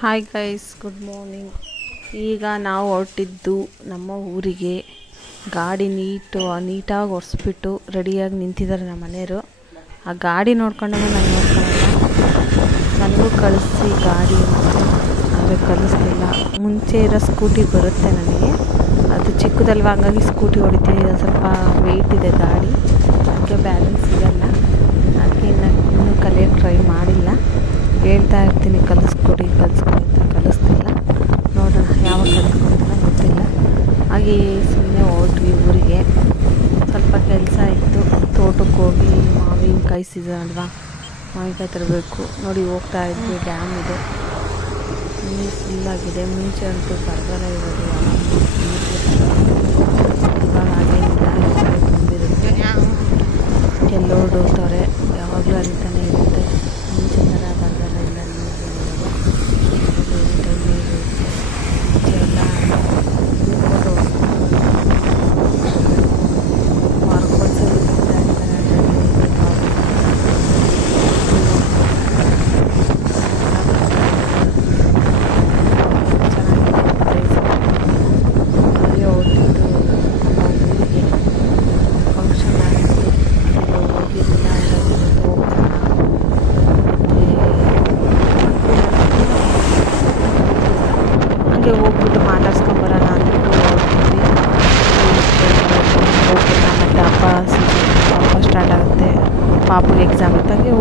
Hi guys, good morning. ಈಗ ನಾವು ಹೊರಟಿದ್ದು ನಮ್ಮ ಊರಿಗೆ. ಗಾಡಿ ನೀಟಾಗಿ ಒರೆಸ್ಬಿಟ್ಟು ರೆಡಿಯಾಗಿ ನಿಂತಿದ್ದಾರೆ ನಮ್ಮ ಮನೆಯವರು. ಆ ಗಾಡಿ ನೋಡ್ಕೊಂಡಾಗ ನಾನು ನನಗೂ ಕಳಿಸಿ ಗಾಡಿ ಆದರೆ ಕಲಿಸ್ಲಿಲ್ಲ. ಮುಂಚೆ ಇರೋ ಸ್ಕೂಟಿ ಬರುತ್ತೆ ನನಗೆ, ಅದು ಚಿಕ್ಕದಲ್ವ, ಹಂಗಾಗಿ ಸ್ಕೂಟಿ ಹೊಡಿತೀನಿ. ಸ್ವಲ್ಪ ವೆಯ್ಟ್ ಇದೆ ಗಾಡಿ, ಅದಕ್ಕೆ ಬ್ಯಾಲೆನ್ಸ್ ಸಿಗಲ್ಲ. ಅದಕ್ಕೆ ಇನ್ನೂ ಕಲಿಯೋಕ್ಕೆ ಟ್ರೈ ಮಾಡಿಲ್ಲ. ಹೇಳ್ತಾ ಇರ್ತೀನಿ ಕಲಿಸ್ಕೊಡಿ ಅಂತ, ಕಲಿಸ್ತಿಲ್ಲ. ನೋಡೋಣ ಯಾವಾಗ ಕಲಿಸ್ಕೊಡ್ತಾನೋ ಗೊತ್ತಿಲ್ಲ. ಹಾಗೆ ಸುಮ್ಮನೆ ಹೊರಟ್ವಿ ಊರಿಗೆ. ಸ್ವಲ್ಪ ಕೆಲಸ ಇತ್ತು, ತೋಟಕ್ಕೆ ಹೋಗಿ ಮಾವಿನಕಾಯಿ ಸೀಸನ್ ಅಲ್ವಾ, ಮಾವಿನಕಾಯಿ ತರಬೇಕು. ನೋಡಿ ಹೋಗ್ತಾ ಇದ್ವಿ, ಡ್ಯಾಮ್ ಇದೆ, ನೀರು ಫುಲ್ಲಾಗಿದೆ. ಮುಂಚೆ ಅಂತೂ ಬರಗಾಲ ಇರೋದು, ಇವಾಗ ಹಾಗೇನಿಲ್ಲ, ಎಲ್ಲ ತುಂಬಿರುತ್ತೆ. ಎಲ್ಲೋಡು ಹೋಗ್ತವ್ರೆ, ಯಾವಾಗಲೂ ಹರಿತಾನೆ ಇರುತ್ತೆ. ಮುಂಚೆ ಥರ ಬರಗಾಲ ಇಲ್ಲ, ನೀರು ಇರುತ್ತೆ. ಮುಂಚೆ ಎಲ್ಲ ವಾರಕ್ಕೊಂದ್ಸಲಿ ಬರ್ತಾ ಇರ್ತಾರೆ. ಚೆನ್ನಾಗಿದೆ ಪ್ಲೇಸ್. ಹಾಗೆ ಹೊರಟಿದ್ದು ನಮ್ಮ ಊರಿಗೆ ಫಂಕ್ಷನ್ ಆಗಿತ್ತು, ಹೋಗಿರಲಿಲ್ಲ. ಹಂಗೆ ಹೋಗ್ಬಿಟ್ಟು ಮಾತಾಡ್ಸ್ಕೊಂಬರೋಣ ಅಂದ್ಬಿಟ್ಟು ಹೋಗ್ತಿದ್ವಿ. ಹೋಗ್ಬಿಟ್ಟು ಮತ್ತು ಹಬ್ಬ ಸ್ಟಾರ್ಟ್ ಆಗುತ್ತೆ, ಪಾಪುಗೆ ಎಕ್ಸಾಮ್ ಇದ್ದಂಗೆ